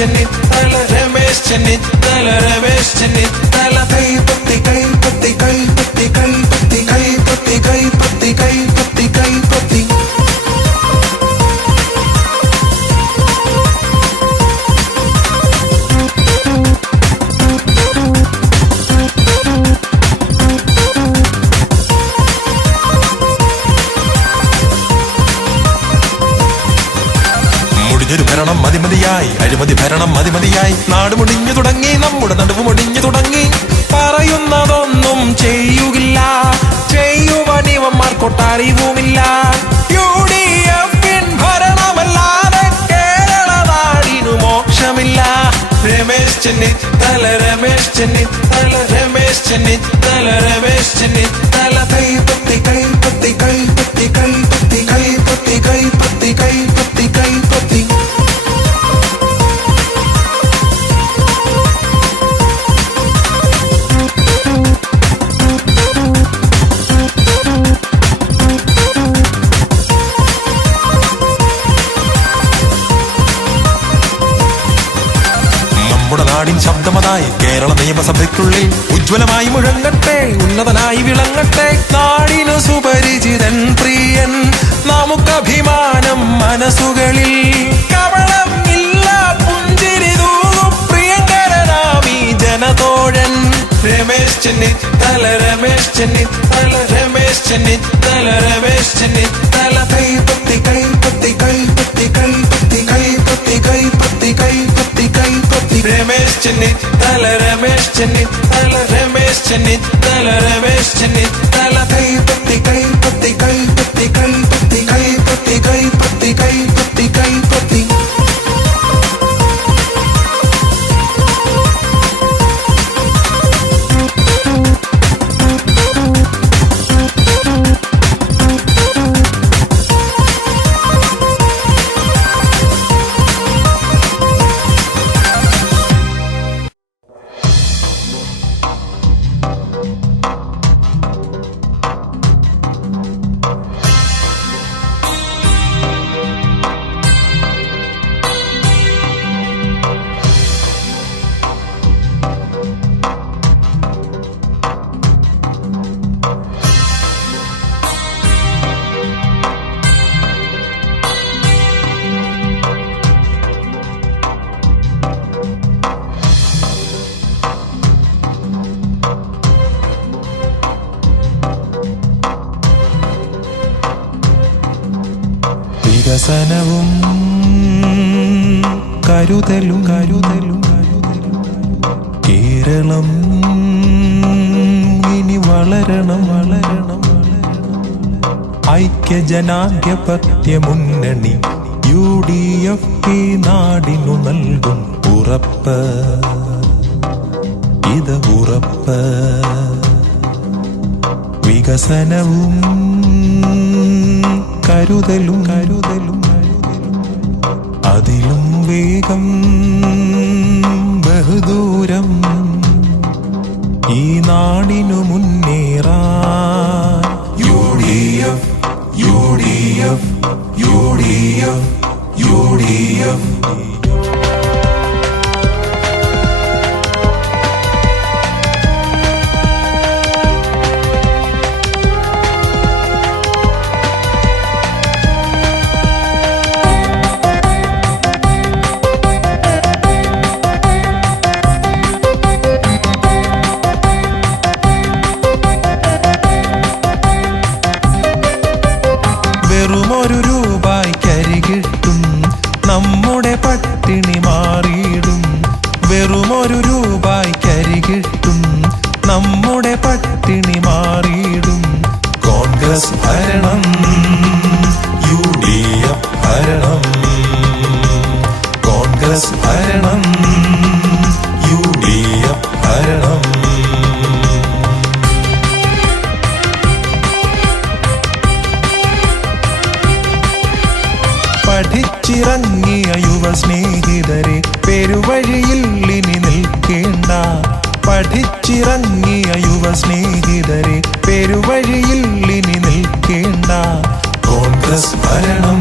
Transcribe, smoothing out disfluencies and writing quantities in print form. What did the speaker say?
ചെന്നിത്തല രമേശ് ചെന്നിത്തല രമേശ് ചെന്നിത്തല കൈപ്പത്തി കൈപ്പത്തി കൈപ്പത്തി കൈപ്പത്തി കൈപ്പത്തി കൈപ്പത്തി കൈപ്പത്തി കൈപ്പത്തി ഭരണം മതിമതിയായി അഴിമതി ഭരണം മതിമതിയായി നാട് മുടിഞ്ഞു തുടങ്ങി നമ്മുടെ നടുവ് മുടിഞ്ഞു തുടങ്ങി പറയുന്നതൊന്നും ചെയ്യുകില്ല ചെയ്യുവാൻ ഇവന്മാർക്കൊട്ടറിവുമില്ല UDF ഭരണമല്ലാതെ കേരള നാടിനു മോക്ഷമില്ല രമേശ് ചെന്നിത്തല രമേശ് ചെന്നിത്തല രമേശ് ചെന്നിത്തല രമേശ് ചെന്നിത്തല കൈപ്പത്തി കൈപ്പത്തി കൈപ്പത്തി കൈപ്പത്തി കൈപ്പത്തി കൈപ്പത്തി കൈപ്പത്തി കൈപ്പത്തി നമ്മുടെ നാടിൻ ശബ്ദമതായി കേരള നിയമസഭയ്ക്കുള്ളിൽ ഉജ്ജ്വലമായി മുഴങ്ങട്ടെ ഉന്നതനായി വിളങ്ങട്ടെ നാടിനു സുപരിചിതൻ പ്രിയൻ നമുക്കഭിമാനം മനസ്സുകളിൽ കവളം ഇല്ല പുഞ്ചിരി തൂകും പ്രിയങ്കരനാമീ ജനതോഴൻ രമേശ് ചെന്നിത്തല രമേശ് ചെന്നിത്തല രമേശ് ചെന്നിത്തല രമേശ് ചെന്നിത്തല കൈപ്പത്തി കൈപ്പത്തി കൈപ്പത്തി കൈപ്പത്തി കൈപ്പത്തി കൈപ്പത്തി കൈപ്പത്തി കൈപ്പത്തി രമേശ് ചെന്നിത്തല രമേശ് ചെന്നിത്തല രമേശ് ചെന്നിത്തല രമേശ് ചെന്നിത്തല കൈപ്പത്തി കൈപ്പത്തി കൈപ്പത്തി കൈപ്പത്തി കൈപ്പത്തി കൈപ്പത്തി കൈപ്പത്തി കൈപ്പത്തി വികസനവും കരുതലും കരുതലും കേരളം ഇനി വളരണം വളരണം ഐക്യജനാധിപത്യ മുന്നണി UDF നാടിനു നൽകും ഉറപ്പ് ഇത് ഉറപ്പ് വികസനവും കരുതലും കരുതലും അതിലും വേഗം ബഹുദൂരം ഈ നാടിനു മുന്നേറാൻ UDF UDF UDF UDF വെറുമൊരു രൂപയ്ക്കരികിട്ടും നമ്മുടെ പട്ടിണി മാറിയിടും വെറുമൊരു രൂപയ്ക്കരികിട്ടും നമ്മുടെ പട്ടിണി മാറിയിടും കോൺഗ്രസ് ഭരണം UDF ഭരണം കോൺഗ്രസ് ഭരണം UDF ഭരണം പഠിച്ചിറങ്ങിയ യുവ സ്നേഹിതരെ പെരുവഴിയിൽ ഇനി നിൽക്കേണ്ട പഠിച്ചിറങ്ങിയ യുവ സ്നേഹിതരെ പെരുവഴിയിൽ ഇനി നിൽക്കേണ്ട കോൺഗ്രസ് ഭരണം